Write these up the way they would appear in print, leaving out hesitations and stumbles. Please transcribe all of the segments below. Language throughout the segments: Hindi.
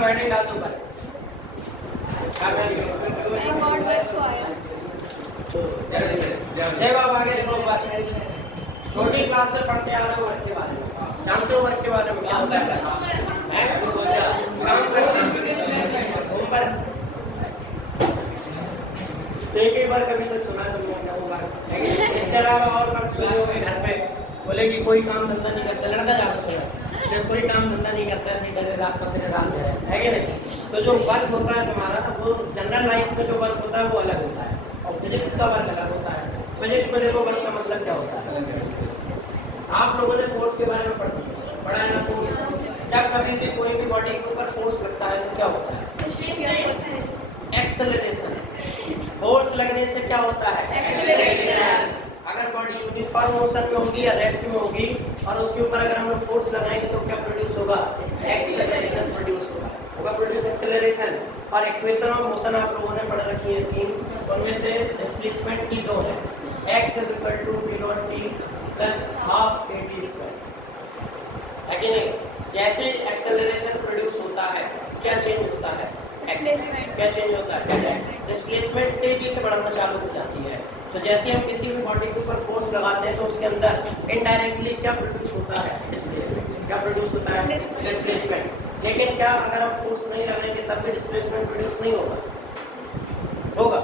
बैठे ला दो पर देखो अब आगे देखो बात छोटी क्लास से पढ़ते आ रहे हो वर्क के बारे में जानते हो वर्क के बारे में क्या होता है काम करते होमवर्क एक ही बार कभी तो सुना तुमने होमवर्क इसके अलावा और वर्क सुने होंगे घर पे बोले कि कोई काम धंधा नहीं करता लड़का जाता सुना जब कोई काम धंधा नहीं करता है निकल रात को से रात है कि नहीं। तो जो वर्क होता है तुम्हारा वो जनरल लाइफ में जो वर्क होता है वो अलग होता है और फिजिक्स का वर्क अलग होता है। फिजिक्स में देखो वर्क का मतलब क्या होता है आप लोगों ने फोर्स के बारे में पढ़ा है ना। फोर्स जब कभी भी कोई भी बॉडी के ऊपर फोर्स लगता है तो क्या होता है एक्सेलरेशन। फोर्स लगने से क्या होता है एक्सेलरेशन। अगर बॉडी यूनिफॉर्म मोशन में होगी या रेस्ट में होगी और उसके ऊपर अगर हम लोग फोर्स लगाएंगे तो क्या प्रोड्यूस होगा एक्सेलरेशन प्रोड्यूस होगा प्रोड्यूस एक्सेलरेशन। और इक्वेशन ऑफ मोशन आप लोगों ने पढ़ रखी है तीन उनमें से डिस्प्लेसमेंट की दो है x = v0t + ½ at² है कि नहीं। जैसे एक्सेलरेशन प्रोड्यूस होता है क्या चेंज होता है क्या चेंज होता है डिस्प्लेसमेंट तेजी से बढ़ना चालू हो जाती है। तो जैसे हम किसी भी बॉडी के ऊपर फोर्स लगाते हैं तो उसके अंदर इनडायरेक्टली क्या प्रोड्यूस होता है डिस्प्लेसमेंट। क्या प्रोड्यूस होता है डिस्प्लेसमेंट। लेकिन क्या अगर हम फोर्स नहीं लगाएंगे तब भी डिस्प्लेसमेंट प्रोड्यूस नहीं होगा।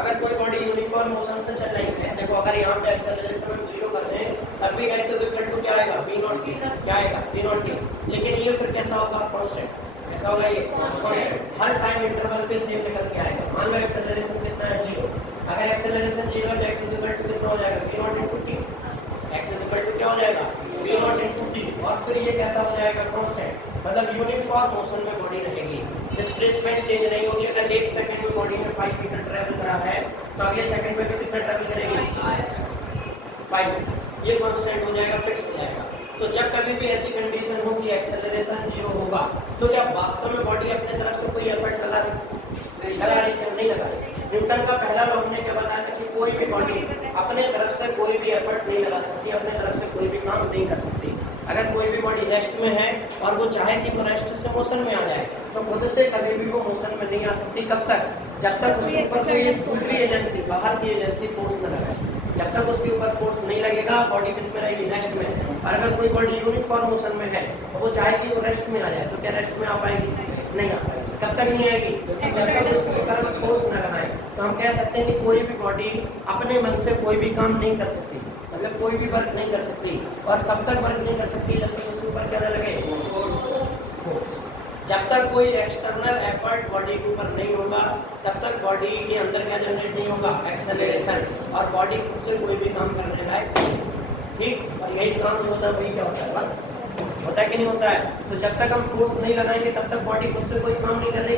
अगर कोई बॉडी यूनिफॉर्म मोशन से चल रही है देखो अगर यहाँ पे एक्सेलरेशन हम 0 करते हैं तब भी x = क्या आएगा v0t क्या आएगा v0t। लेकिन ये फिर कैसा होगा कांस्टेंट ऐसा होगा ये हर टाइम इंटरवल पे सेम निकल के आएगा। मान लो एक्सेलरेशन कितना है 0 अगर एक्सेलरेशन 0 है तो x = कितना हो जाएगा v0 × t x = क्या हो जाएगा v0 × t। और फिर ये कैसा हो जाएगा कांस्टेंट मतलब यूनिफॉर्म मोशन में बॉडी रहेगी डिस्प्लेसमेंट चेंज नहीं होगी। अगर 1 सेकंड में बॉडी में 5 मीटर ट्रैवल करा है तो अगले सेकंड में कितना ट्रैवल करेगी 5 मीटर। ये कांस्टेंट हो जाएगा फिक्स हो जाएगा। तो जब कभी भी ऐसी कंडीशन हो कि एक्सेलरेशन 0 होगा तो क्या वास्तव में बॉडी अपने तरफ से कोई एफर्ट लगा रही नहीं लगा रही। न्यूटन का पहला लॉ हमने क्या बताया था कि कोई भी बॉडी अपने तरफ से कोई भी एफर्ट नहीं लगा सकती अपने तरफ से कोई भी काम नहीं कर सकती। अगर कोई भी बॉडी रेस्ट में है और वो चाहे कि वो रेस्ट से मोशन में आ जाए तो खुद से कभी भी वो मोशन में नहीं आ सकती। कब तक जब तक उसके ऊपर कोई दूसरी एजेंसी बाहर की एजेंसी फोर्स न लगाए। जब तक उसके ऊपर फोर्स नहीं लगेगा बॉडी किस में रहेगी रेस्ट में। और अगर कोई बॉडी यूनिफॉर्म मोशन में है तो वो चाहे कि वो रेस्ट में आ जाए तो क्या रेस्ट में आ पाएगी नहीं आ पाएगी। कब तक नहीं आएगी जब तक उसके ऊपर फोर्स न लगाए। तो हम कह सकते हैं कि कोई भी बॉडी अपने मन से कोई भी काम नहीं कर सकती मतलब कोई भी वर्क नहीं कर सकती। और तब तक वर्क नहीं कर सकती जब तक उसके ऊपर क्या लगे फोर्स। जब तक कोई एक्सटर्नल एफर्ट बॉडी के ऊपर नहीं होगा तब तक बॉडी के अंदर क्या जनरेट नहीं होगा एक्सेलरेशन और बॉडी खुद से कोई भी काम करने लायक नहीं ठीक। और यही काम जो होता है वही क्या होता है होता है कि नहीं होता है। तो जब तक हम फोर्स नहीं लगाएंगे तब तक बॉडी खुद से कोई काम नहीं कर रही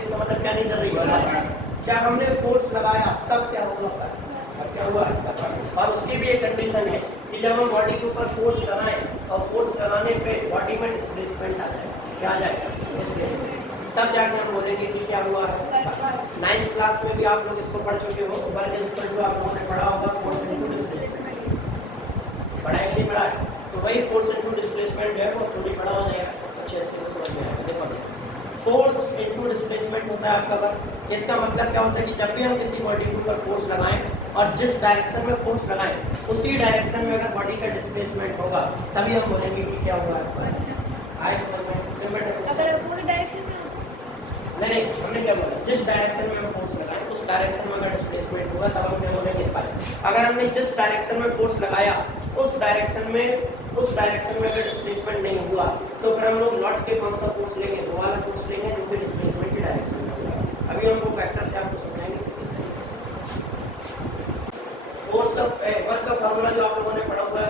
इसका मतलब क्या नहीं कर रही जब हमने फोर्स लगाया तब क्या होगा क्या हुआ। और उसकी भी एक कंडीशन है कि जब हम बॉडी के ऊपर फोर्स लगाएं और फोर्स लगाने पे बॉडी में डिस्प्लेसमेंट आ जाए क्या आ जाएगा डिस्प्लेसमेंट। तब जाके हम बोलेंगे कि क्या हुआ है। 9th क्लास में भी आप लोग इसको पढ़ चुके हो आप लोगों ने पढ़ा होगा फोर्स इनटू डिस्प्लेसमेंट पढ़ा है कि नहीं पढ़ा है। तो वही फोर्स इनटू डिस्प्लेसमेंट है वो थोड़ी पढ़ा हो जाएगा अच्छे तरीके से समझ में आएगा। देखो फोर्स इनटू डिस्प्लेसमेंट होता है आपका वर्क। इसका मतलब क्या होता है कि जब भी हम किसी बॉडी के ऊपर फोर्स लगाएं और जिस डायरेक्शन में फोर्स लगाएं उसी डायरेक्शन में अगर बॉडी का डिस्प्लेसमेंट होगा तभी हम बोलेंगे कि क्या हुआ है। अगर अपोजिट डायरेक्शन में नहीं हमने क्या बोला जिस डायरेक्शन में हम फोर्स लगाएं उस डायरेक्शन में अगर डिस्प्लेसमेंट होगा तब हम क्या बोलेंगे अगर हमने जिस डायरेक्शन में फोर्स लगाया उस डायरेक्शन में अगर डिस्प्लेसमेंट नहीं हुआ तो फिर हम लोग लौट के कौन सा फोर्स लेंगे वो वाला फोर्स लेंगे जो कि डिस्प्लेसमेंट की डायरेक्शन में होगा। अभी हम लोग वेक्टर से आपको समझाएंगे किस तरीके से फोर्स का वर्क का फार्मूला जो आप लोगों ने पढ़ा हुआ है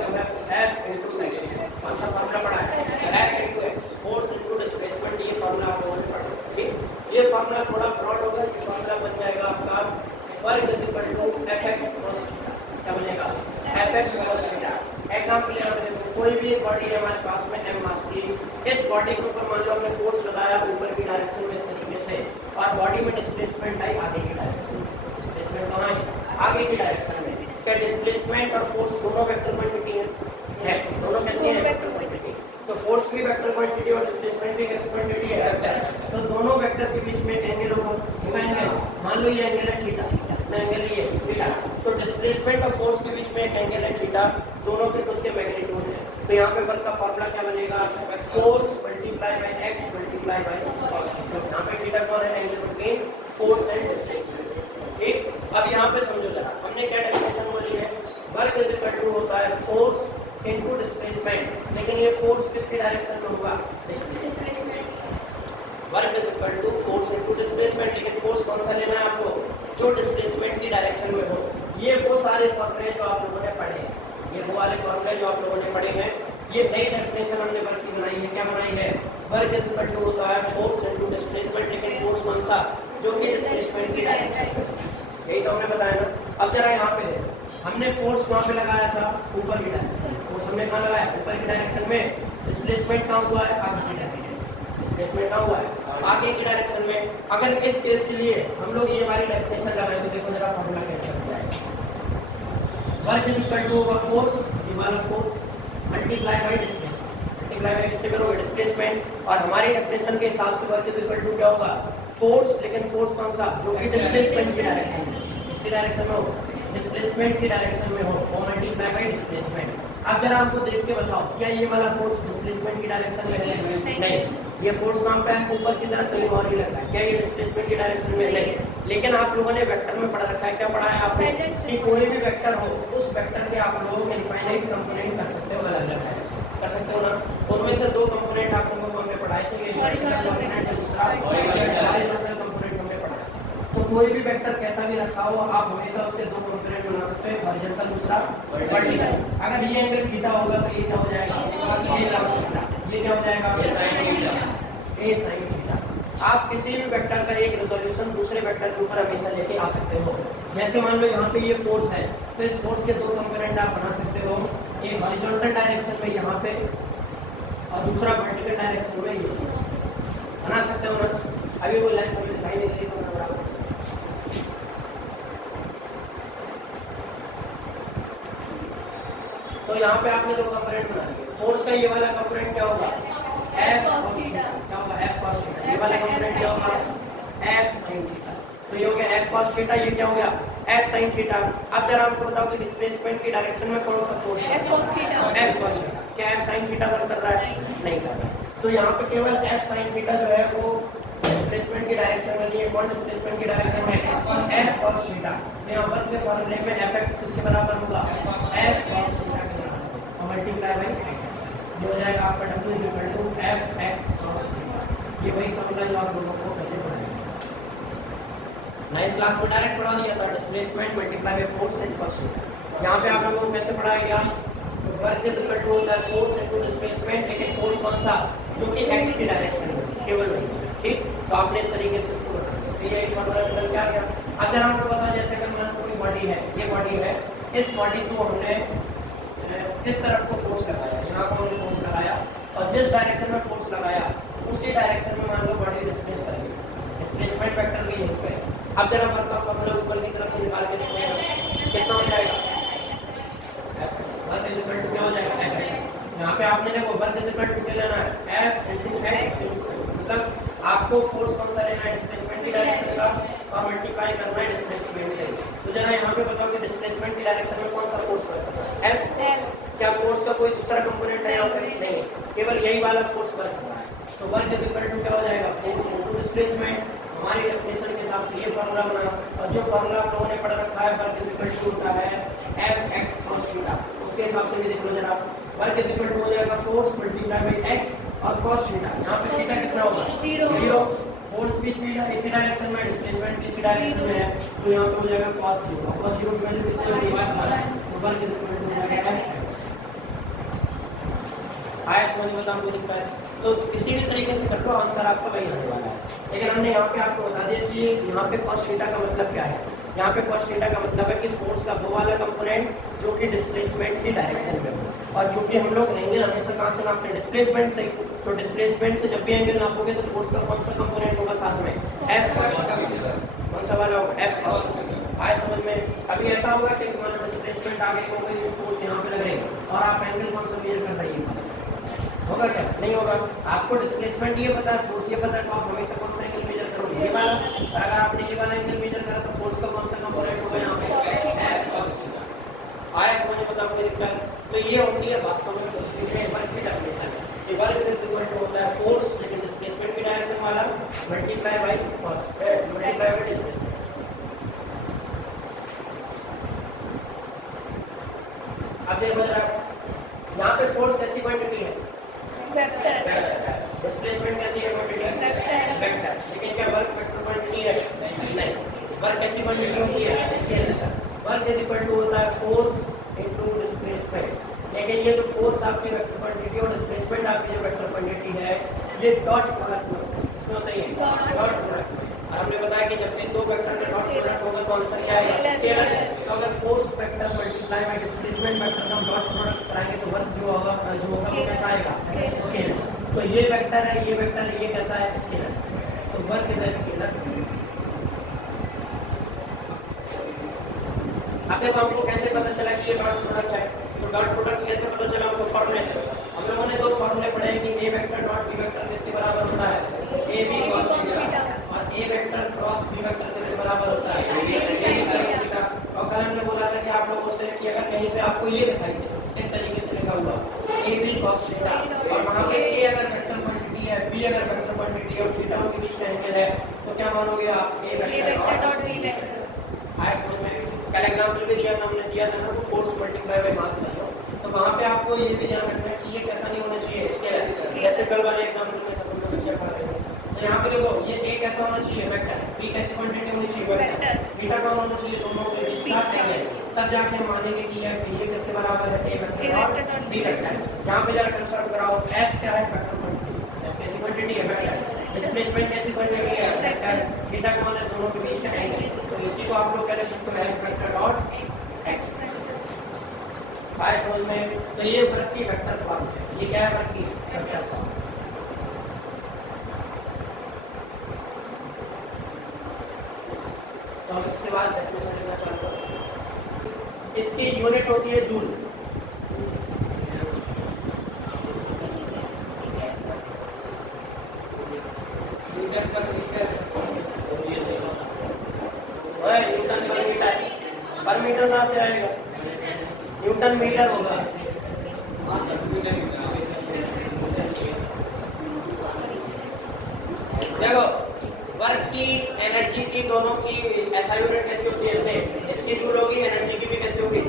F × x। कौन सा फार्मूला पढ़ा है F × x force into displacement. ये फार्मूला आप लोगों ने पढ़ा ठीक। ये फार्मूला थोड़ा ब्रॉड होगा ये फार्मूला बन जाएगा आपका वर्क = Fx cos θ। क्या बनेगा Fx cos θ। एग्जांपल ले रहे हैं कोई भी बॉडी है हमारे पास में m मास की इस बॉडी के ऊपर मान लो हमने फोर्स लगाया ऊपर की डायरेक्शन में इस तरीके से और बॉडी में डिस्प्लेसमेंट आई आगे की डायरेक्शन में। डिस्प्लेसमेंट कहाँ है आगे की डायरेक्शन में। क्या डिस्प्लेसमेंट और फोर्स दोनों वेक्टर क्वांटिटी है? दोनों कैसी है? Vector quantity. तो फोर्स भी वेक्टर क्वांटिटी और डिस्प्लेसमेंट भी कैसी क्वांटिटी है? वेक्टर। तो दोनों वेक्टर के बीच में एक एंगल होगा, क्या एंगल? मान लो ये एंगल है थीटा, कितना एंगल है ये? थीटा। तो डिस्प्लेसमेंट और फोर्स के बीच में एक एंगल है थीटा, दोनों के खुद के मैग्नीट्यूड है। तो यहाँ पे वर्क का फॉर्मूला क्या बनेगा? Force multiply by x multiply by square. तो यहाँ पे थीटा कौन है? Angle between force and displacement. ठीक, अब यहाँ पे समझो जरा, हमने क्या डेफिनेशन बोली है? वर्क इज इक्वल टू होता है फोर्स इनटू डिस्प्लेसमेंट, लेकिन ये फोर्स किसके डायरेक्शन में होगा? Displacement. Work is equal to force into displacement, लेकिन फोर्स कौन सा लेना है आपको? जो डिस्प्लेसमेंट की डायरेक्शन में हो। ये वो सारे फॉर्मूले जो आप लोगों ने पढ़े हैं, ये वो वाले फॉर्मूले जो आप लोगों ने पढ़े हैं, ये नई डेफिनेशन हमने वर्क की बनाई है। क्या बनाई है? वर्क इज इक्वल टू होता है फोर्स इनटू डिस्प्लेसमेंट, लेकिन फोर्स कौन सा? जो कि डिस्प्लेसमेंट की डायरेक्शन में। यही तो हमने बताया ना। अब जरा यहाँ पे देखो, हमने फोर्स कहाँ पे लगाया था? ऊपर की डायरेक्शन। फोर्स हमने कहाँ लगाया? ऊपर की डायरेक्शन में। डिस्प्लेसमेंट कहाँ हुआ है? आगे की डायरेक्शन। डिस्प्लेसमेंट कहाँ हुआ है? आगे की डायरेक्शन में। अगर इस केस के लिए हम लोग ये वाली डेफिनेशन लगाएं तो देखो जरा फॉर्मूला क्या होता है। वर्क इज इक्वल टू होगा फोर्स, ये वाला force multiply by displacement. Multiply by किससे करोगे? डिस्प्लेसमेंट। और हमारी डेफिनेशन के हिसाब से वर्क इज इक्वल टू क्या होगा? फोर्स, लेकिन फोर्स कौन सा? जो कि डिस्प्लेसमेंट की डायरेक्शन में। इसकी डायरेक्शन में हो, डिस्प्लेसमेंट की डायरेक्शन में हो, वो मल्टीप्लाई बाय डिस्प्लेसमेंट। अब जरा हमको देख के बताओ, क्या ये वाला फोर्स डिस्प्लेसमेंट की डायरेक्शन में है? नहीं। ये फोर्स कहाँ पे है? ऊपर की तरफ, कहीं और ही लगा है। क्या ये डिस्प्लेसमेंट की डायरेक्शन में? नहीं। लेकिन आप लोगों ने वेक्टर में पढ़ रखा है, क्या पढ़ा है आपने? कि कोई भी वेक्टर हो, उस वेक्टर के आप लोग इनफाइनाइट कंपोनेंट कर सकते हो, अलग अलग डायरेक्शन कर सकते हो ना। उनमें से दो कंपोनेंट आप लोगों को हमने पढ़ाए थे, एक वर्टिकल कंपोनेंट, दूसरा हॉरिजॉन्टल कंपोनेंट हमने पढ़ा। तो कोई भी वेक्टर कैसा भी रखा हो, आप हमेशा उसके दो कंपोनेंट बना सकते हैं, हॉरिजॉन्टल दूसरा वर्टिकल। अगर ये एंगल थीटा होगा तो ये क्या हो जाएगा? ये cos थीटा। ये क्या हो जाएगा? ये sin थीटा। आप किसी भी वेक्टर का एक रेजोल्यूशन दूसरे वेक्टर के ऊपर हमेशा लेके आ सकते हो। जैसे मान लो यहाँ पे ये फोर्स है, तो इस फोर्स के दो कंपोनेंट आप बना सकते हो, एक हॉरिजॉन्टल डायरेक्शन में यहाँ पे और दूसरा वर्टिकल डायरेक्शन में ये बना सकते हो ना। अभी वो लाइन हमें दिखाई नहीं दे रही, तो यहाँ पे आपने दो कंपोनेंट बना लिए। फोर्स का ये वाला कंपोनेंट क्या होगा? F cos theta. क्या होगा? F cos theta. ये वाला कंपोनेंट क्या होगा? F sin theta. तो ये हो गया F cos थीटा, ये क्या हो गया? F sin theta. अब जरा हमको बताओ कि डिस्प्लेसमेंट की डायरेक्शन में कौन सा फोर्स है? F cos theta. F cos theta. क्या F sin थीटा वर्क कर रहा है? नहीं कर रहा। तो यहाँ पे केवल F sin थीटा जो है वो डिस्प्लेसमेंट की डायरेक्शन में नहीं है। कौन डिस्प्लेसमेंट की डायरेक्शन में? F cos theta. यहाँ वर्क के फॉर्मूले में Fx किसके बराबर होगा? F cos थीटा के बराबर और मल्टीप्लाई बाय x, जो हो जाएगा आपका W is equal to Fx cos theta. ये वही फॉर्मूला जो आप लोगों को पहले पढ़ाया 9th क्लास में डायरेक्ट पढ़ा दिया था, displacement multiply by force and cos theta. यहाँ पे आप लोगों को कैसे पढ़ाया गया? वर्क इज इक्वल टू होता है फोर्स इनटू डिस्प्लेसमेंट, लेकिन फोर्स कौन सा? जो कि x की डायरेक्शन में, केवल वही। ठीक, तो आपने इस तरीके से इसको बता दिया। ये फॉर्मूला निकल के आ गया। अगर आपको पता, जैसे अगर मान कोई बॉडी है, ये बॉडी है, इस बॉडी को हमने इस तरफ को फोर्स लगाया, यहाँ को हमने फोर्स लगाया और जिस डायरेक्शन में फोर्स लगाया उसी डायरेक्शन में मान लो बॉडी डिस्प्लेस कर गई। डिस्प्लेसमेंट वेक्टर भी यहीं पे है। अब जरा वर्क का फॉर्मूला ऊपर की तरफ से निकाल के देखते कितना हो जाएगा? वर्क इज इक्वल टू क्या हो जाएगा? Fx। यहाँ पे आपने देखो वर्क इज इक्वल टू क्या लेना है? F into x, मतलब आपको फोर्स कौन सा लेना है? डिस्प्लेसमेंट की डायरेक्शन का और मल्टीप्लाई करना है डिस्प्लेसमेंट से। तो जरा यहाँ पे बताओ कि डिस्प्लेसमेंट की डायरेक्शन में कौन सा फोर्स वर्क कर रहा है? F। क्या फोर्स का कोई दूसरा कंपोनेंट है यहाँ पे? नहीं, केवल यही वाला फोर्स वर्क कर रहा है। तो वर्क इज इक्वल टू क्या हो जाएगा? Force into displacement. हमारी डेफिनेशन के हिसाब से ये फार्मूला बना, और जो फार्मूला आप लोगों ने पढ़ रखा है वर्क इज इक्वल टू होता है Fx cos थीटा, उसके हिसाब से भी देख लो जरा। वर्क इज इक्वल टू हो जाएगा फोर्स मल्टीप्लाई बाय x और cos थीटा। यहाँ पे थीटा कितना होगा? 0। फोर्स भी स्पीड है इसी डायरेक्शन में, डिस्प्लेसमेंट भी इसी डायरेक्शन में है, तो यहाँ पे हो जाएगा cos 0। cos 0 की वैल्यू कितनी होगी? 1। तो वर्क इज इक्वल टू हो जाएगा Fx। आया समझ में? आपको दिखता है तो किसी भी तरीके से कर लो, आंसर आपका वही आने वाला है। लेकिन हमने यहाँ पे आपको बता दिया कि यहाँ पे cos थीटा का मतलब क्या है। यहाँ पे cos थीटा का मतलब है कि फोर्स का वो वाला कंपोनेंट जो कि डिस्प्लेसमेंट की डायरेक्शन में हो। और क्योंकि हम लोग एंगल हमेशा कहाँ से नापते हैं? डिस्प्लेसमेंट से। तो डिस्प्लेसमेंट से जब भी एंगल नापोगे तो फोर्स का कौन सा कंपोनेंट होगा साथ में? F। कौन सा वाला होगा? F। आया समझ में? अभी ऐसा होगा कि हमारा डिस्प्लेसमेंट करंट आगे हो गई, वो फोर्स यहाँ पे लगेगा और आप एंगल कौन सा मेजर कर रही है, होगा क्या? नहीं होगा। आपको डिस्प्लेसमेंट ये पता है, फोर्स ये पता है, तो आप हमेशा कौन सा एंगल मेजर करोगे, ये वाला। और अगर आपने ये वाला एंगल मेजर करा तो फोर्स का कौन सा कंपोनेंट होगा यहाँ पे, आया समझ में? मतलब कोई दिक्कत? तो ये होती है वास्तव में डिस्प्लेसमेंट वर्क की डेफिनेशन। ये वर्क इज इक्वल टू होता है फोर्स लेकिन डिस्प्लेसमेंट की डायरेक्शन वाला मल्टीप्लाई बाय डिस्प्लेसमेंट। अब देखो जरा, यहाँ पे फोर्स कैसी क्वांटिटी है, वेक्टर। डिस्प्लेसमेंट कैसी है क्वांटिटी, वेक्टर। लेकिन क्या वर्क वेक्टर क्वांटिटी है? नहीं। वर्क कैसी क्वांटिटी होती है, scalar. Work is equal to होता है फोर्स इनटू डिस्प्लेसमेंट। लेकिन ये जो फोर्स आपकी वेक्टर क्वांटिटी और डिस्प्लेसमेंट आपकी जो वेक्टर क्वांटिटी है, ये डॉट प्रोडक्ट में इसमें होता है, डॉट प्रोडक्ट। और हमने बताया कि जब भी दो वेक्टर का डॉट प्रोडक्ट होगा तो आंसर क्या आएगा, स्केलर। तो अगर force vector multiply by displacement vector का डॉट प्रोडक्ट कराएंगे तो वर्क जो होगा वो कैसा आएगा, स्केलर। तो ये वेक्टर है, ये वेक्टर है, ये कैसा है, स्केलर। तो वर्क इज अ स्केलर। अब देखो हमको कैसे पता चला कि ये डॉट प्रोडक्ट है, तो डॉट प्रोडक्ट कैसे पता चला हमको, फॉर्मूले से। हम लोगों ने दो फॉर्मूले पढ़े हैं कि ए वेक्टर डॉट बी वेक्टर किसके बराबर होता है, ए बी cos थीटा, और ए वेक्टर क्रॉस बी वेक्टर किसके बराबर होता है, ए बी sin थीटा। और कल हमने बोला था कि आप लोगों से कि अगर कहीं पे आपको ये दिखाई दे इस तरीके से लिखा हुआ ए बी cos थीटा और वहां पे ए अगर वेक्टर क्वांटिटी है, बी अगर वेक्टर क्वांटिटी है और थीटा के बीच में एंगल है, तो क्या मानोगे आप, ए वेक्टर डॉट बी वेक्टर। आया समझ में? कल एग्जांपल भी दिया था, हमने दिया था ना, फोर्स मल्टीप्लाई बाय मास कर लो। तो वहां पे आपको ये भी ध्यान रखना है कि ये कैसा नहीं होना चाहिए, स्केलर। जैसे कल वाले एग्जांपल में हम लोग चेक कर रहे हैं, तो यहाँ पे देखो ये ए कैसा होना चाहिए, वेक्टर। बी कैसी क्वांटिटी होनी चाहिए, वेक्टर। थीटा कौन होना चाहिए, दोनों के बीच का एंगल। तब जाके हम मानेंगे कि ये किसके बराबर है, ए वेक्टर डॉट बी वेक्टर। यहाँ पे जरा कंस्ट्रक्ट कराओ, एफ क्या है, वेक्टर क्वांटिटी। एफ कैसी क्वांटिटी है, वेक्टर। डिस्प्लेसमेंट कैसी क्वांटिटी है, वेक्टर। थीटा कौन है, दोनों के बीच का एंगल। तो इसी को आप लोग कह सकते हो एफ वेक्टर डॉट एक्स। आया समझ में? तो ये वर्क की वेक्टर फॉर्म है। ये क्या है, वर्क की वेक्टर फॉर्म। तो अब इसके बाद डेफिनेशन लिखना चालू करो। इसकी यूनिट होती है जूल। पर मीटर कहाँ से आएगा, न्यूटन मीटर होगा। देखो वर्क की, एनर्जी की, दोनों की ऐसा यूनिट कैसे होती है, सेम। इसकी जूल होगी, एनर्जी की भी कैसे होगी,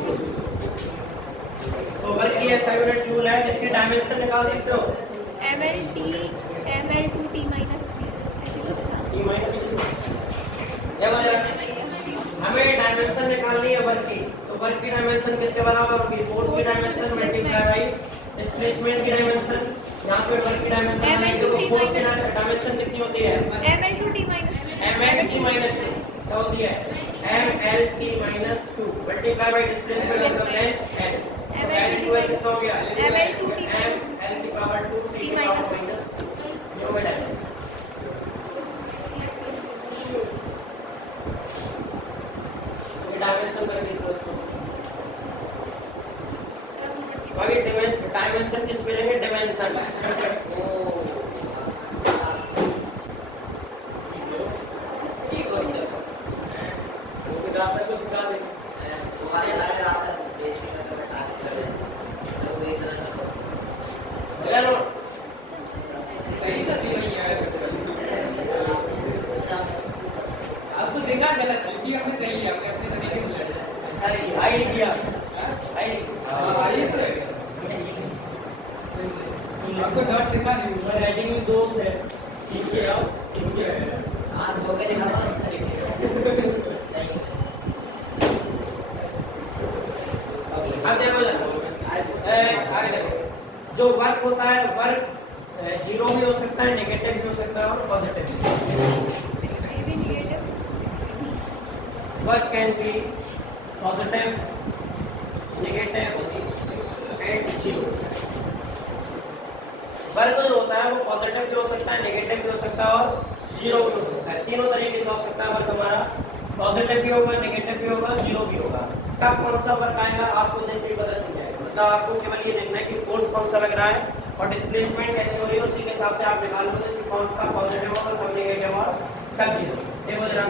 तो वर्क की ऐसा यूनिट जूल है। इसकी डायमेंशन निकाल सकते हो, ml2t minus 3 ऐसे कुछ था, t minus 2। देखो जरा, हमें डायमेंशन निकालनी है वर्क की, तो वर्क की डायमेंशन किसके बराबर होगी, फोर्स की डायमेंशन मल्टीप्लाई बाय डिस्प्लेसमेंट की डायमेंशन। यहाँ पे वर्क की डायमेंशन फोर्स की डायमेंशन कितनी होती है, ml2t minus 2 mlt minus 2 क्या होती है, mlt minus 2 multiply by displacement मतलब लेंथ l। तो l2 कितना हो गया, ml2t l की पावर 2 t की पावर माइनस 2 ये हो गया डायमेंशन। डायमेंशन करके दोस्तों बाकी डायमेंशन किस पे लेंगे, डायमेंशन। रास्ता कुछ बता दे तुम्हारे लाए रास्ता बेसिक में चलो कहीं तो नहीं है। अब तो देखा गलत है, हमने सही है, हमने अपने तरीके से लड़ा। अरे आई दिया आई तो है, आपको डॉट दिखा नहीं, मैं राइटिंग में दोस्त है, सीख के आओ, सीख के आज हो गए दिखा दो, अच्छा लिखे सही। अब देखो आगे देखो, जो वर्क होता है, वर्क जीरो भी हो सकता है, नेगेटिव भी हो सकता है और पॉजिटिव भी। Work can be positive, negative and zero. Work जो होता है वो पॉजिटिव भी हो सकता है, नेगेटिव भी हो सकता है और जीरो भी हो सकता है। तीनों तरीके का हो सकता है वर्क हमारा, पॉजिटिव भी होगा, नेगेटिव भी होगा, जीरो भी होगा। कब कौन सा वर्क आएगा आपको देख के पता चल जाएगा। मतलब आपको केवल ये देखना है कि फोर्स कौन सा लग रहा है और डिस्प्लेसमेंट कैसे हो रही है, उसी के हिसाब से आप निकाल लोगे कि कौन सा पॉजिटिव होगा, कब नेगेटिव और कब जीरो। देखो जरा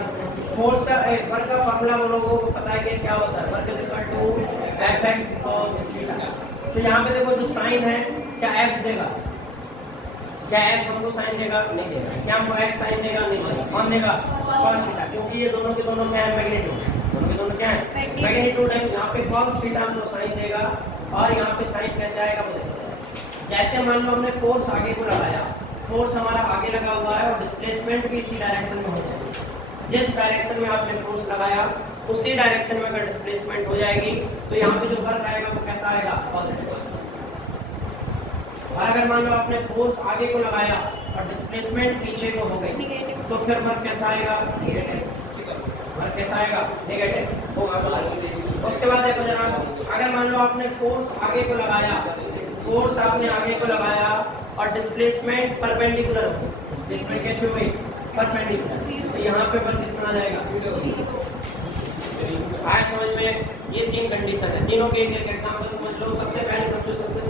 फोर्स का वर्क का फार्मूला हम लोगों को पता है कि क्या होता है, work is equal to Fx cos theta. तो यहाँ पे देखो जो साइन है, क्या F देगा, क्या F हमको साइन देगा, नहीं देगा। क्या हमको X साइन देगा, नहीं देगा। कौन देगा, cos थीटा, क्योंकि ये दोनों के दोनों क्या है, मैग्नीट्यूड, दोनों के दोनों क्या है, मैग्नीट्यूड है। यहाँ पे cos थीटा हमको साइन देगा और यहाँ पे साइन कैसे आएगा वो देखो। जैसे मान लो हमने फोर्स आगे को लगाया, फोर्स हमारा आगे लगा हुआ है और डिस्प्लेसमेंट भी इसी डायरेक्शन में हो जाएगी। जिस डायरेक्शन में आपने फोर्स लगाया उसी डायरेक्शन में अगर डिस्प्लेसमेंट हो जाएगी तो यहाँ पे जो वर्क आएगा वो कैसा आएगा, पॉजिटिव। और अगर मान लो आपने फोर्स आगे को लगाया और डिस्प्लेसमेंट पीछे को हो गई तो फिर वर्क कैसा आएगा, वर्क कैसा आएगा, नेगेटिव होगा। उसके बाद देखो जनाब, अगर मान लो आपने फोर्स आगे को लगाया, फोर्स आपने आगे को लगाया और डिस्प्लेसमेंट परपेंडिकुलर हो, डिस्प्लेसमेंट कैसे हो गई, परपेंडिकुलर, तो यहाँ पे वर्क कितना आ जाएगा, आया समझ में। ये तीन कंडीशन है, तीनों के एक एक एग्जांपल समझ लो। सबसे पहले समझो, सबसे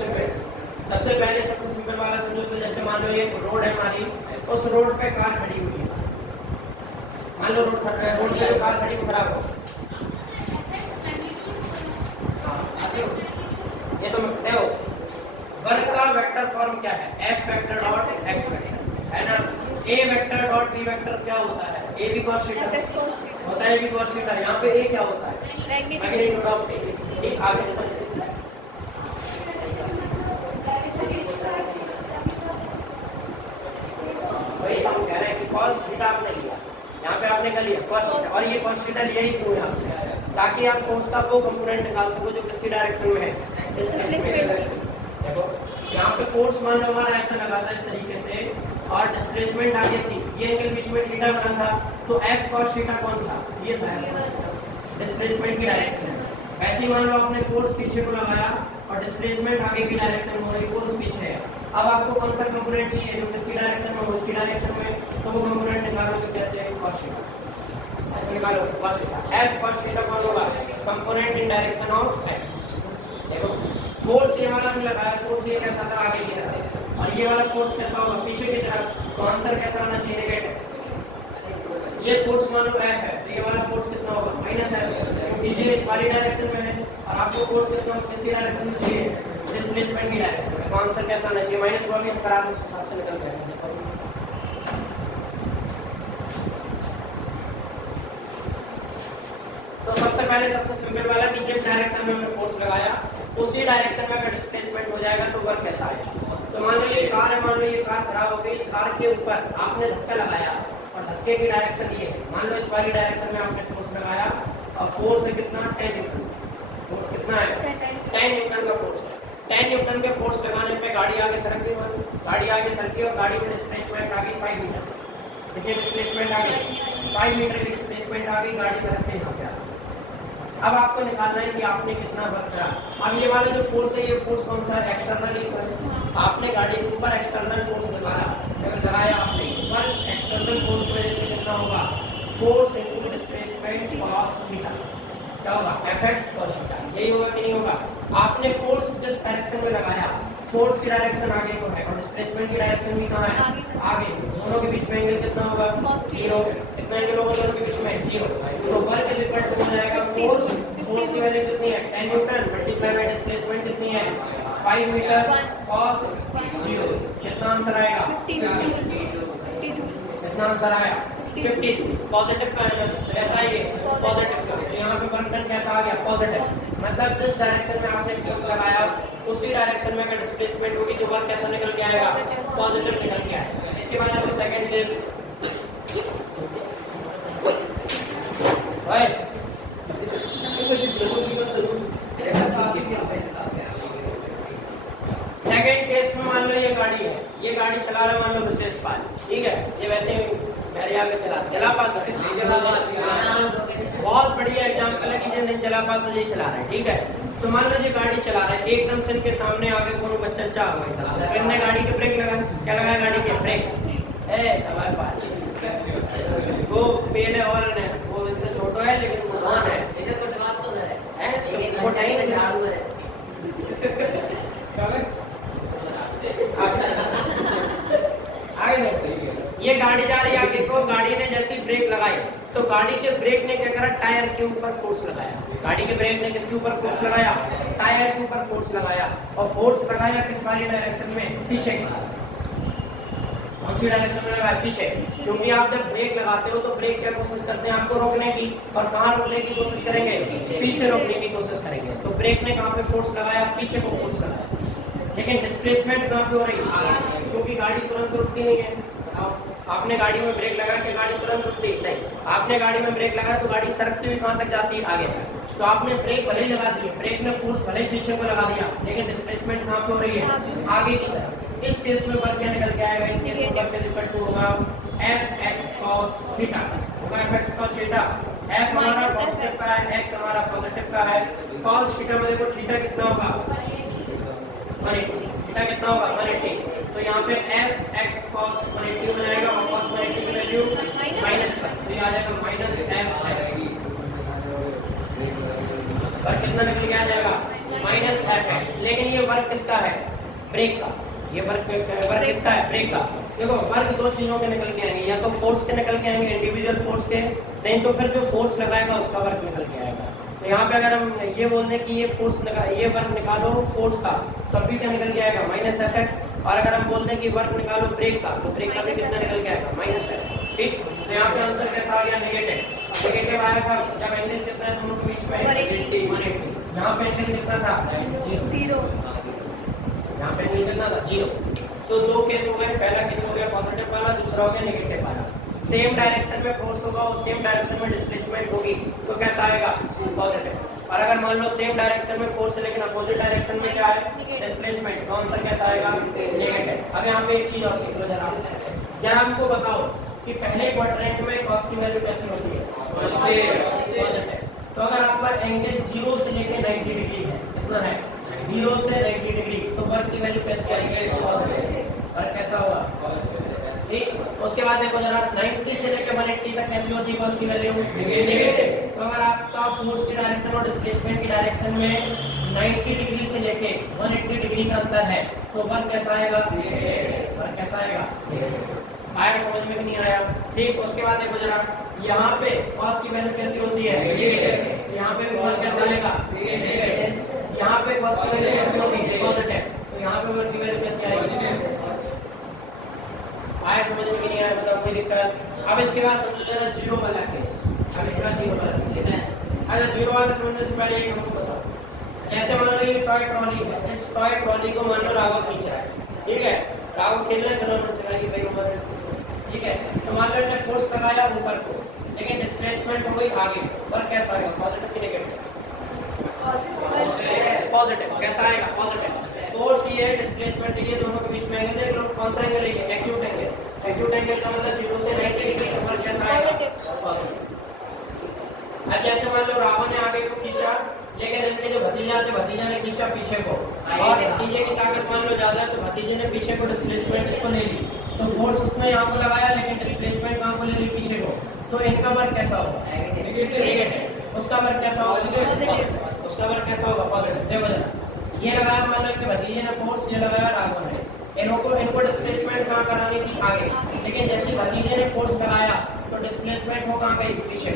सिंपल वाला समझो। तो जैसे मान लो एक रोड है हमारी, उस रोड पे कार खड़ी हुई है, मान लो रोड पे जो कार खड़ी खराब हो, ये तो मैं हो वर्क का वेक्टर फॉर्म क्या है, F vector dot x vector है ना। A vector dot B vector क्या होता है, A B cos थीटा होता है, A B cos थीटा। यहाँ पे A क्या होता है, मैग्नीट्यूड ऑफ A। आगे वही हम कह रहे हैं कि cos थीटा आपने लिया, यहाँ पे आपने क्या लिया, cos थीटा। और ये cos थीटा लिया ही क्यों है आपने, ताकि आप फोर्स का वो कंपोनेंट निकाल सको जो किसकी डायरेक्शन में है, डिस्प्लेसमेंट। देखो यहाँ पे फोर्स मान लो हमारा ऐसा लगा था इस तरीके से और डिस्प्लेसमेंट आगे थी, ये एंगल बीच में थीटा बना था, तो F cos थीटा कौन था, ये था डिस्प्लेसमेंट की डायरेक्शन। वैसे ही मान लो आपने फोर्स पीछे को लगाया और डिस्प्लेसमेंट आगे की डायरेक्शन में हो रही, फोर्स पीछे है। अब आपको कौन सा कंपोनेंट चाहिए जो किसकी डायरेक्शन में हो, उसकी डायरेक्शन में, तो वो कंपोनेंट निकालोगे कैसे, cos थीटा। ऐसे निकालो cos theta. F cos theta कौन होगा, component in direction of x। देखो फोर्स ये वाला भी लगाया, फोर्स ये कैसा था, आगे की तरफ, और ये वाला फोर्स कैसा होगा, पीछे की तरफ, तो आंसर कैसा आना चाहिए, नेगेटिव। ये फोर्स मान लो F है, तो ये वाला फोर्स कितना होगा, माइनस है, क्योंकि ये इस वाली डायरेक्शन में है और आपको फोर्स किसकी डायरेक्शन में चाहिए, डिस्प्लेसमेंट की डायरेक्शन में, तो आंसर कैसा आना चाहिए, माइनस होगा। फिर आप उस हिसाब से निकल जाएगा। तो सबसे पहले सबसे सिंपल वाला कि जिस डायरेक्शन में हमने फोर्स लगाया उसी डायरेक्शन में अगर डिस्प्लेसमेंट हो जाएगा तो वर्क कैसा आएगा। तो मान लो ये कार है, मान लो ये कार खराब हो गई, इस कार के ऊपर आपने धक्का लगाया और धक्के की डायरेक्शन ये है, मान लो इस वाली डायरेक्शन में आपने फोर्स लगाया और फोर्स है कितना, 10 न्यूटन। फोर्स कितना है, 10 न्यूटन का फोर्स है। 10 न्यूटन के फोर्स लगाने पे गाड़ी आगे सरक गई, गाड़ी आगे सरकी और गाड़ी में डिस्प्लेसमेंट आ गई 5 मीटर। देखिए डिस्प्लेसमेंट आ गई 5 मीटर की डिस्प्लेसमेंट आ गई, गाड़ी सरकते यहाँ पे। अब आपको निकालना है कि आपने कितना वर्क करा। अब ये वाला जो फोर्स है, ये फोर्स कौन सा है, एक्सटर्नल है। आपने गाड़ी के ऊपर एक्सटर्नल फोर्स लगाया आपने, वर्क एक्सटर्नल फोर्स की वजह से कितना होगा, force into displacement cos theta, क्या होगा, Fx cos थीटा। यही होगा कि नहीं होगा। आपने फोर्स जिस डायरेक्शन में लगाया, फोर्स की डायरेक्शन आगे को है और डिस्प्लेसमेंट की डायरेक्शन भी कहाँ है, आगे। दोनों के बीच में एंगल कितना होगा, 0। कितना एंगल होगा दोनों के बीच में, 0। तो वर्क इज इक्वल टू हो जाएगा फोर्स, फोर्स की वैल्यू कितनी है, 10 न्यूटन मल्टीप्लाई बाय डिस्प्लेसमेंट कितनी है, 5 मीटर cos 0। कितना आंसर आएगा, 50 जूल। कितना आंसर आया, 50। पॉजिटिव का ऐसा ही है, पॉजिटिव का। तो यहाँ पे वर्क डन कैसा आ गया, पॉजिटिव। मतलब जिस डायरेक्शन में आपने फोर्स लगाया उसी डायरेक्शन में अगर डिस्प्लेसमेंट होगी तो वर्क कैसा निकल के आएगा, पॉजिटिव निकल के आएगा। इसके बाद आपको सेकंड केस सेकंड केस में मान लो ये गाड़ी है, ये गाड़ी चला रहा है मान लो विशेष पाल, ठीक है, ये वैसे दरिया में चला पाता है, बहुत बढ़िया एग्जाम्पल है कि जो नहीं चला पाता तो ये चला रहा है, ठीक है। तो मान लो ये गाड़ी चला रहा है, एकदम से इनके सामने आगे कोनो बच्चा चाह हुआ था, इनने गाड़ी के ब्रेक लगाया, क्या लगाया, गाड़ी के ब्रेक, वो पहले और वो इनसे छोटा है लेकिन वो है गाड़ी के ब्रेक ने क्या करा, टायर के ऊपर फोर्स लगाया। गाड़ी के ब्रेक ने किसके ऊपर फोर्स लगाया, टायर के ऊपर फोर्स लगाया। और फोर्स लगाया किस वाली डायरेक्शन में, पीछे की। कौन सी डायरेक्शन में लगाया, पीछे। क्योंकि आप जब ब्रेक लगाते हो तो ब्रेक क्या कोशिश करते हैं, आपको रोकने की। और कहाँ रोकने की कोशिश करेंगे, पीछे रोकने की कोशिश करेंगे। तो ब्रेक ने कहाँ पे फोर्स लगाया, पीछे को फोर्स लगाया। लेकिन डिस्प्लेसमेंट कहाँ पे हो रही, आगे, क्योंकि गाड़ी तुरंत रुकती नहीं है। आपने गाड़ी में ब्रेक लगा के गाड़ी तुरंत रुकती नहीं, आपने गाड़ी में ब्रेक लगाया तो गाड़ी सरकती हुई कहाँ तक जाती है, आगे तक। तो आपने ब्रेक भले ही लगा दी, ब्रेक ने फोर्स भले ही पीछे को लगा दिया, लेकिन डिस्प्लेसमेंट कहाँ पे हो रही है, आगे की तरफ। इस केस में वर्क क्या निकल के आएगा, इस केस में वर्क इक्वल टू होगा Fx cos थीटा, होगा Fx cos थीटा। F हमारा पॉजिटिव का है, x हमारा पॉजिटिव का है। cos थीटा में देखो थीटा कितना होगा, 180। थीटा कितना होगा, 180। तो यहाँ पे Fx cos 180 हो जाएगा और cos 180 की वैल्यू -1, तो ये आ जाएगा -Fx। वर्क कितना निकल के आ जाएगा, -Fx। लेकिन ये वर्क किसका है, ब्रेक का। ये वर्क किसका है, ब्रेक का। देखो वर्क दो चीजों के निकल के आएंगे, या तो फोर्स के निकल के आएंगे, इंडिविजुअल फोर्स के, नहीं तो फिर जो फोर्स लगाएगा उसका वर्क निकल के आएगा। तो यहाँ पे अगर हम ये बोल दें कि ये फोर्स ये वर्क निकालो फोर्स का, तब भी क्या निकल के आएगा, -Fx। और अगर हम बोल दें कि वर्क निकालो ब्रेक का, तो ब्रेक का भी कितना निकल के आएगा, -Fx। ठीक, तो यहाँ पे आंसर कैसा आ गया, नेगेटिव। नेगेटिव आएगा जब एंगल कितना है दोनों के बीच में, 180। यहाँ पे एंगल कितना था, 0। यहाँ पे एंगल कितना था, 0। तो दो केस हो गए, पहला केस हो गया पॉजिटिव वाला, दूसरा हो गया नेगेटिव वाला। सेम डायरेक्शन में फोर्स होगा और सेम डायरेक्शन में डिस्प्लेसमेंट होगी, तो कैसा आएगा, पॉजिटिव। और अगर मान लो सेम डायरेक्शन में फोर्स है लेकिन अपोजिट डायरेक्शन में क्या है, डिस्प्लेसमेंट, तो आंसर कैसा आएगा, नेगेटिव। अब यहाँ पे एक चीज और सीख लो जरा हमको बताओ कि पहले क्वाड्रेंट में cos की वैल्यू कैसी होती है, पॉजिटिव। तो अगर आपका एंगल 0 से लेके 90 डिग्री है, कितना है, 0 से 90 डिग्री, तो वर्क की वैल्यू कैसी आएगी, पॉजिटिव। वर्क कैसा होगा, ठीक। उसके बाद देखो जरा 90 से लेकर 180 तक कैसी होती है cos की वैल्यू, नेगेटिव। तो अगर आपका फोर्स की डायरेक्शन और डिस्प्लेसमेंट की डायरेक्शन में 90 डिग्री से लेके 180 डिग्री का अंतर है, तो वर्क कैसा आएगा, वर्क कैसा आएगा, आया समझ में भी नहीं आया, ठीक। उसके बाद देखो जरा यहाँ पे cos की वैल्यू कैसी होती है, नेगेटिव। यहाँ पे वर्क कैसा आएगा, नेगेटिव। यहाँ पे cos की वैल्यू कैसी होगी, पॉजिटिव। तो यहाँ पे वर्क की वैल्यू कैसी आएगी, आया समझ में भी नहीं आया, मतलब कोई दिक्कत। अब इसके बाद समझो जरा जीरो वाला केस। अब इसके बाद जीरो वाला केस, अगर जीरो वाला समझने से पहले एक हमको बताओ, जैसे मान लो ये टॉय ट्रॉली है, इस टॉय ट्रॉली को मान लो राघव खींच रहा है, ठीक है। राघव खेलने खिलौना चलाएगी भाई उम्र, ठीक है। तो मान लो इसने फोर्स लगाया ऊपर को, लेकिन डिस्प्लेसमेंट हो गई आगे, और कैसा आएगा, पॉजिटिव की नेगेटिव, पॉजिटिव। कैसा आएगा, पॉजिटिव। फोर्स ये है, डिस्प्लेसमेंट ये, दोनों के बीच में एंगल देख लो, कौन सा एंगल है, एक्यूट एंगल। एक्यूट एंगल का मतलब 0 से 90 डिग्री, और कैसा आएगा, पॉजिटिव। अब जैसे मान लो रावण ने आगे को खींचा, लेकिन इनके जो भतीजा थे, भतीजा ने खींचा पीछे को, और भतीजे की ताकत मान लो ज्यादा है, तो भतीजे ने पीछे को डिस्प्लेसमेंट इसको ले ली, तो फोर्स उसने यहाँ को लगाया, लेकिन डिस्प्लेसमेंट कहाँ को ले ली, पीछे को। तो इनका वर्क कैसा होगा, नेगेटिव। उसका वर्क कैसा होगा, उसका वर्क कैसा होगा, पॉजिटिव। देखो जरा ये लगाया, मान लो कि भतीजे ने फोर्स, ये लगाया राघव ने, इनको डिस्प्लेसमेंट कहाँ करानी थी, आगे, लेकिन जैसे भतीजे ने फोर्स लगाया तो डिस्प्लेसमेंट हो कहाँ गई, पीछे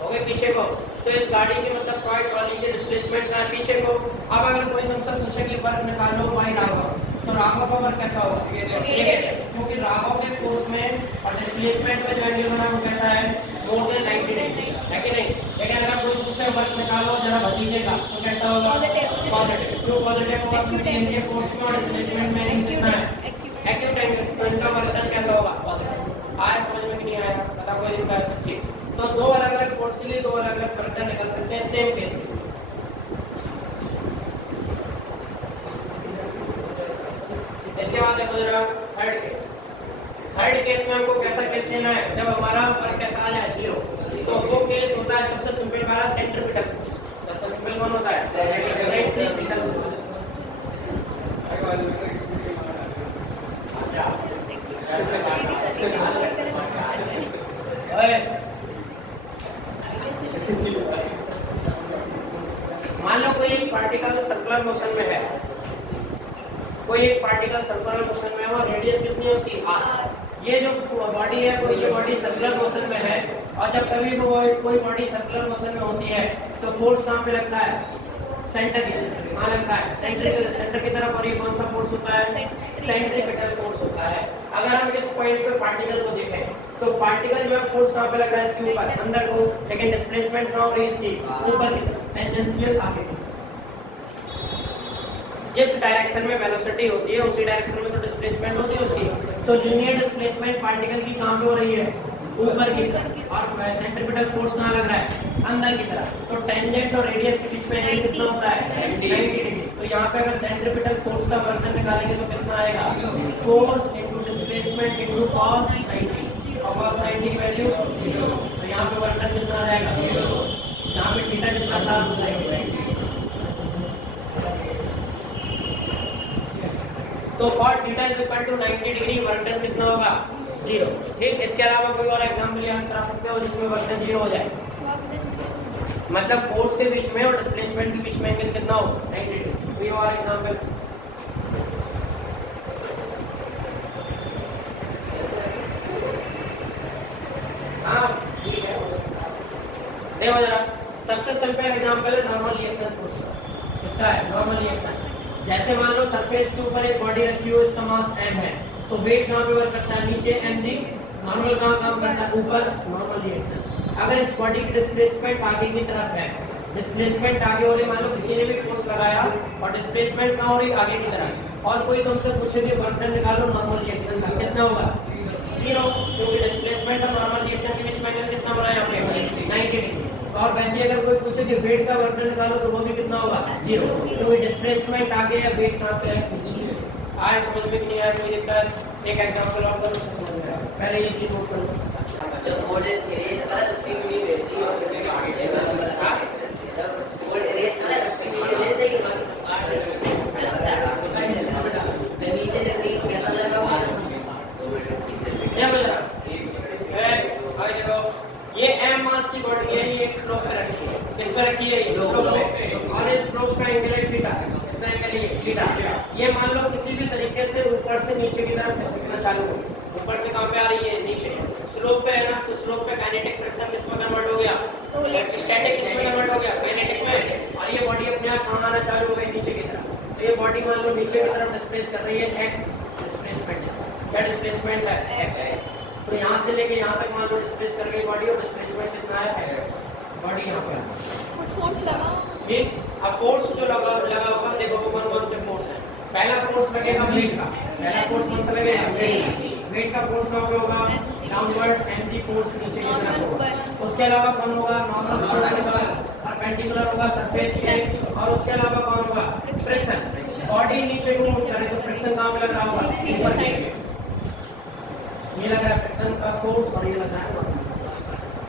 हो गई, पीछे को। तो इस गाड़ी की मतलब टॉय ट्रॉली की डिस्प्लेसमेंट कहाँ है, पीछे को। अब अगर कोई हमसे पूछे कि वर्क निकालो बाय राघव, तो राघव का वर्क कैसा होगा, क्योंकि राघव के फोर्स में और डिस्प्लेसमेंट में जो एंगल बना वो कैसा है, मोर देन 90 डिग्री, है कि नहीं। लेकिन अगर कोई पूछे वर्क निकालो जरा भतीजे का, तो कैसा होगा, पॉजिटिव। क्यों पॉजिटिव होगा, क्योंकि इनके फोर्स में और डिस्प्लेसमेंट में एंगल कितना है, एक्यूट एंगल, तो इनका वर्क डन कैसा होगा, पॉजिटिव। आया समझ में कि नहीं आया, पता कोई दिक्कत। तो दो अलग अलग फोर्स के लिए दो अलग अलग वर्क निकल सकते हैं सेम केस के। इसके बाद देखो जरा थर्ड केस। थर्ड केस में हमको कैसा केस लेना है, जब हमारा वर्क कैसा आ जाए, 0, तो वो केस होता है सबसे सिंपल वाला, सेंट्रीपिटल फोर्स। सबसे सिंपल कौन होता है, सेंट्रीपिटल फोर्स। मान लो कोई एक पार्टिकल सर्कुलर मोशन में है, कोई एक पार्टिकल सर्कुलर मोशन में है और रेडियस कितनी है उसकी, r। ये जो बॉडी है वो, ये बॉडी सर्कुलर मोशन में है और जब कभी कोई बॉडी सर्कुलर मोशन में होती है तो फोर्स कहाँ पे लगता है? सेंटर की तरफ। कहाँ लगता है? सेंटर की तरफ। और ये कौन सा फोर्स होता है? सेंट्रीपिटल फोर्स होता है। अगर हम इस पॉइंट पे पार्टिकल को देखें तो पार्टिकल जो है फोर्स कहाँ पे लग रहा है? इसके ऊपर, अंदर को, लेकिन डिस्प्लेसमेंट कहाँ हो रही है इसकी? ऊपर की तरफ, टेंजेंशियल आगे की तरफ। जिस डायरेक्शन में वेलोसिटी होती है उसी डायरेक्शन में तो डिस्प्लेसमेंट होती है उसकी। तो लीनियर डिस्प्लेसमेंट पार्टिकल की कहाँ पे हो रही है? ऊपर की तरफ। और सेंट्रीपिटल फोर्स कहाँ लग रहा है? अंदर की तरफ। तो टेंजेंट और रेडियस के बीच में एंगल कितना होता है? 90 डिग्री। तो यहाँ पे अगर सेंट्रीपिटल फोर्स का वर्क निकालेंगे तो कितना आएगा? Force into displacement into cos 90। और cos 90 की वैल्यू 0। तो यहाँ पे वर्क कितना आ जाएगा? 0। यहाँ पे थीटा कितना था? 90। तो cos theta is equal to 90 degree, work done कितना होगा? 0। ठीक। इसके अलावा कोई और एग्जांपल याद करा सकते हो जिसमें वर्क डन 0 हो जाए? मतलब फोर्स के बीच में और डिस्प्लेसमेंट के बीच में एंगल कितना हो? 90 डिग्री। कोई और एग्जांपल? हाँ ठीक है, देखो जरा, सबसे सिंपल एग्जांपल है नॉर्मल रिएक्शन फोर्स का। इसका है नॉर्मल रिएक्शन। जैसे मान लो सरफेस के ऊपर एक बॉडी रखी हो, इसका मास m है, तो वेट कहाँ पे वर्क करता है? नीचे mg। नॉर्मल कहाँ काम करता है? ऊपर, नॉर्मल रिएक्शन। अगर इस बॉडी की डिस्प्लेसमेंट आगे की तरफ है, डिस्प्लेसमेंट आगे हो रही, मान लो किसी ने भी फोर्स लगाया और डिस्प्लेसमेंट कहाँ हो रही? आगे की तरफ। और कोई तुमसे पूछे कि वर्क डन निकालो नॉर्मल रिएक्शन का, कितना होगा? 0। क्योंकि डिस्प्लेसमेंट और नॉर्मल रिएक्शन के बीच में एंगल कितना हो रहा है यहाँ पे? 90 डिग्री। और वैसे अगर कोई पूछे कि वेट का वर्क डन निकालो तो वो भी कितना होगा? 0। क्योंकि डिस्प्लेसमेंट आगे है, वेट कहाँ पे है? नीचे। आए समझ में नहीं आया कोई दिक्कत? एक एग्जांपल और करो तो समझ में आएगा। पहले ये चीज नोट करो। जब मॉडल रेस करा तो 3 मिनट रहती और फिर आगे जाएगा। हां मॉडल रेस करा तो 3 मिनट रेस देगी, बाकी सब 8 मिनट नीचे लगती है। कैसा लगा वो? ये बोल रहा आगे देखो, ये m मास की बॉडी है, ये एक स्लोप पे रखी है। किस पे रखी है? स्लोप पे। और इस स्लोप का एंगल है थीटा। कितना एंगल है? थीटा। ये मान लो किसी भी तरीके से ऊपर से नीचे की तरफ खिसकना चालू हो। ऊपर से कहां पे आ रही है? नीचे। स्लोप पे है ना, तो स्लोप पे काइनेटिक फ्रिक्शन किस में कन्वर्ट हो गया? स्टैटिक किस में कन्वर्ट हो गया? काइनेटिक में। और ये बॉडी अपने आप कहां आना चालू हो गई? नीचे की तरफ। तो ये बॉडी मान लो नीचे की तरफ डिस्प्लेस कर रही है x डिस्प्लेसमेंट। क्या डिस्प्लेसमेंट है? x। तो यहाँ से लेके यहाँ तक मान लो डिस्प्लेस कर गई बॉडी, और डिस्प्लेसमेंट कितना है? x। बॉडी यहाँ पर कुछ फोर्स लगा। ठीक। अब फोर्स जो लगा होगा, देखो वो कौन से फोर्स है? पहला फोर्स लगेगा वेट का। पहला फोर्स कौन सा लगेगा? वेट का फोर्स कहाँ पे होगा? डाउनवर्ड mg फोर्स नीचे की तरफ होगा। उसके अलावा कौन होगा? नॉर्मल परपेंडिकुलर होगा सरफेस से। और उसके अलावा कौन होगा? फ्रिक्शन। बॉडी नीचे को मूव करे तो फ्रिक्शन कहाँ पे लग रहा होगा? ऊपर साइड। ये लग रहा है फ्रिक्शन का फोर्स, और ये लग रहा है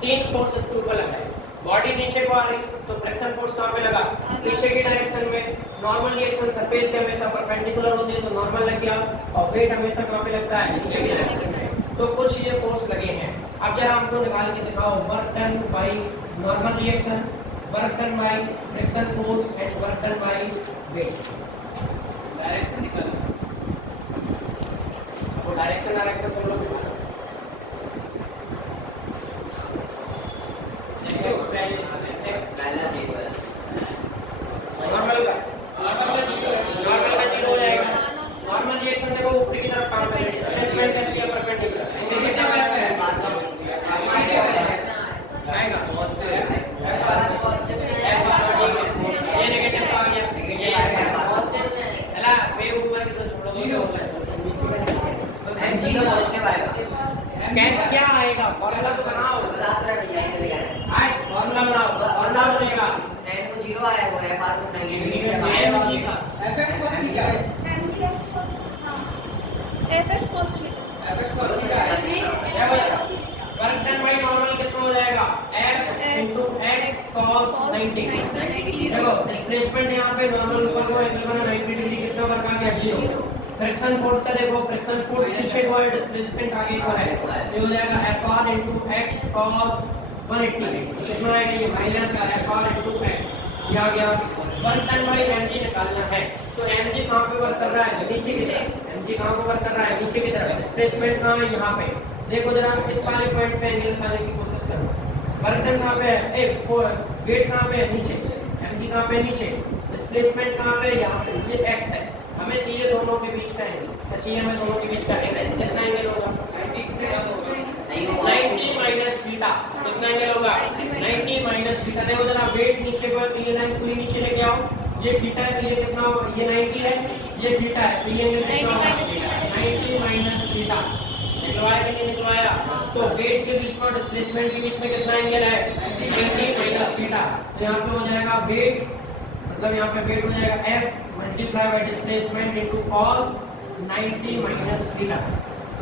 3 फोर्स इसके ऊपर लग रहा है। बॉडी नीचे को आ रही तो फ्रिक्शन फोर्स कहाँ पे लगा? पीछे की डायरेक्शन में। नॉर्मल रिएक्शन सरफेस के हमेशा परपेंडिकुलर होती है तो नॉर्मल लग गया, और वेट हमेशा कहाँ पे लगता है? नीचे की डायरेक्शन में। तो कुछ ये फोर्स लगे हैं। अब जरा हमको निकाल के दिखाओ, work done by normal reaction, work done by friction force and work done by weight. Direction निकालो, वो डायरेक्शन तुम लोग निकालो। नॉर्मल का 0 हो जाएगा। नॉर्मल रिएक्शन देखो ऊपर की तरफ काम कर रही है, डिस्प्लेसमेंट कैसी है? परपेंडिकुलर। एंगल कितना बनता है? आएगा ये नेगेटिव आ गया, ये चला वे ऊपर की तरफ छोड़ो, नीचे का mg का पॉजिटिव आएगा। कैसे क्या आएगा? फॉर्मूला तो बनाओ। बता रहा है भैया इधर दिखा हां फॉर्मूला बनाओ। फॉर्मूला बनेगा n को 0 आया वो fr को नेगेटिव mg का fx cos क्या होगा? वर्क डन बाय नॉर्मल कितना हो जाएगा? f into x cos 90। देखो डिस्प्लेसमेंट यहाँ पे नॉर्मल ऊपर को एंगल बना 90 डिग्री, कितना वर्क आ गया? 0। फ्रिक्शन फोर्स का देखो, फ्रिक्शन फोर्स पीछे को है, डिस्प्लेसमेंट आगे को है, ये हो जाएगा fr into x cos 180। कितना आएगा? ये माइनस fr into x। ये आ गया। वर्क डन बाय mg निकालना है, तो mg कहाँ पे वर्क कर रहा है? नीचे की तरफ। mg कहाँ पे वर्क कर रहा है? नीचे की तरफ। डिस्प्लेसमेंट कहाँ है? यहाँ पे। देखो जरा इस वाले पॉइंट पे एंगल निकालने की कोशिश करो। वर्क डन कहाँ पे है, वेट कहाँ पे है, नीचे, mg कहाँ पे है, नीचे, डिस्प्लेसमेंट कहाँ पे है, यहाँ पे, ये x है, हमें चाहिए दोनों के बीच का एंगल, क्या चाहिए हमें दोनों के बीच का एंगल, कितना एंगल होगा 90 माइनस थीटा, कितना एंगल होगा 90 माइनस थीटा। देखो जरा वेट नीचे पर, तो ये लाइन पूरी नीचे लेके आओ, ये थीटा है तो ये कितना होगा, ये 90 है, ये थीटा है तो ये एंगल कितना होगा 90 माइनस थीटा। निकलवाया कि नहीं निकलवाया, तो वेट के बीच में और डिस्प्लेसमेंट के बीच में कितना एंगल है 90 माइनस थीटा। तो यहाँ पे हो जाएगा वेट, मतलब यहाँ पे वेट हो जाएगा F multiply by displacement into cos 90 minus theta.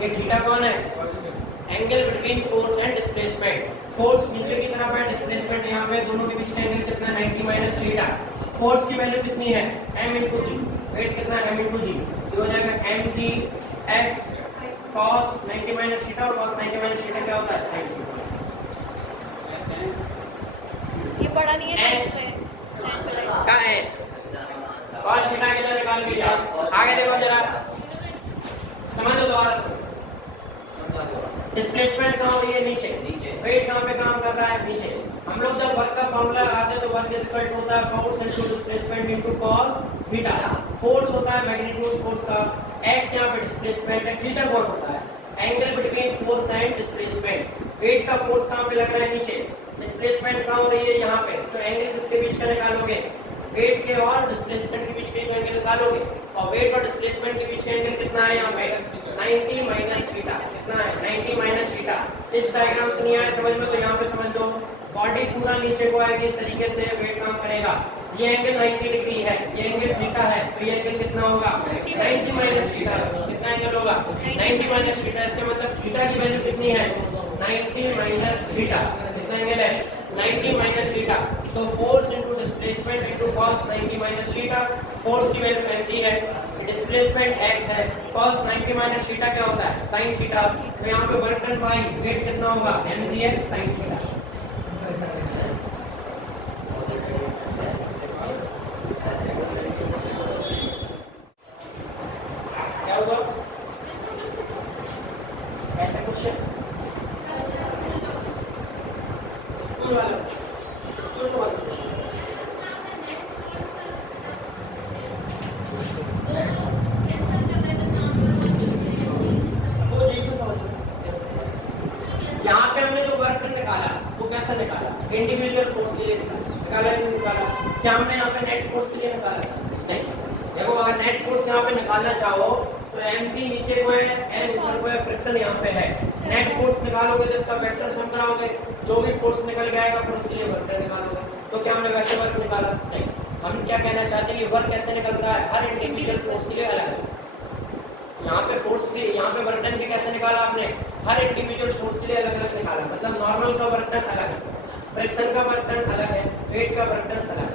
ये थीटा कौन है, angle between force and displacement, force नीचे की तरफ है, डिस्प्लेसमेंट यहाँ पे, दोनों के बीच का एंगल कितना है 90 माइनस थीटा। फोर्स की वैल्यू कितनी है m इनटू g, वेट कितना है m इनटू g, ये हो जाएगा mg x cos 90 minus theta, और cos 90 माइनस थीटा क्या होता है sin थीटा। ये बड़ा नहीं है, साइड से क्या है cos थीटा के लिए निकाल के जाओ, आगे देखो जरा समझ लो दोबारा से, डिस्प्लेसमेंट कहाँ हो रही है, नीचे, वेट कहाँ पे काम कर रहा है, नीचे। हम लोग जब वर्क का फॉर्मूला लगाते हैं तो वर्क इज इक्वल टू होता है force into displacement into cos theta. Force होता है मैग्नीट्यूड फोर्स का, x यहाँ पे डिस्प्लेसमेंट है, थीटा कौन होता है angle between force and displacement. Weight का फोर्स कहाँ पे लग रहा है, नीचे, डिस्प्लेसमेंट कहाँ हो रही है, यहाँ पे, तो एंगल किसके बीच का निकालोगे, वेट के और डिस्प्लेसमेंट के बीच का एंगल निकालोगे, और वेट और डिस्प्लेसमेंट के बीच का एंगल कितना है यहाँ पे 90 माइनस थीटा, कितना है 90 माइनस थीटा। इस डायग्राम से नहीं आया समझ में, तो यहाँ पे समझ लो, बॉडी पूरा नीचे को आएगी, इस तरीके से वेट काम करेगा, ये एंगल 90 डिग्री है, ये एंगल थीटा है, तो ये एंगल कितना होगा 90 माइनस थीटा, कितना एंगल होगा 90 माइनस थीटा। इसका मतलब थीटा की वैल्यू कितनी है 90 माइनस थीटा, कितना एंगल है 90 माइनस थीटा। तो force into displacement into cos 90 minus theta, force की वैल्यू mg है, डिस्प्लेसमेंट x है, cos 90 माइनस थीटा क्या होता है sin थीटा। तो यहाँ पे वर्क डन बाय वेट कितना होगा mg है sin थीटा। क्या हुआ ऐसा क्वेश्चन स्कूल वाला, स्कूल का वाला वो जैसे समझ लो, यहाँ पे हमने जो वर्क निकाला वो कैसे निकाला, इंडिविजुअल फोर्स के लिए निकाला नहीं निकाला, क्या हमने यहाँ पे नेट फोर्स के लिए निकाला था, नहीं। देखो अगर नेट फोर्स यहाँ पे निकालना चाहो तो mg नीचे को है, n ऊपर को है, फ्रिक्शन यहाँ पे है, नेट फोर्स निकालोगे तो इसका वेक्टर सम कराओगे, जो भी फोर्स निकल जाएगा फिर उसके लिए वर्क निकालोगे। तो क्या हमने वैसे वर्क निकाला, नहीं। हम क्या कहना चाहते हैं कि वर्क कैसे निकलता है, हर इंडिविजुअल फोर्स के लिए अलग है। यहाँ पे फोर्स के, यहाँ पे वर्क डन के कैसे निकाला आपने, हर इंडिविजुअल फोर्स के लिए अलग अलग निकाला, मतलब नॉर्मल का वर्क डन अलग है, फ्रिक्शन का वर्क डन अलग है, वेट का वर्क डन अलग है,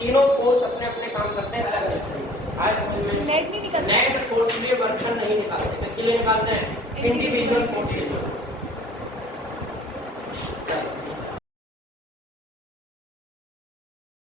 तीनों फोर्स अपने अपने काम करते हैं अलग अलग तरीके से। आज समझ में नेट नहीं निकलता, नेट फोर्स के लिए वर्क डन नहीं निकालते, किसके लिए निकालते हैं इंडिविजुअल फोर्स के लिए।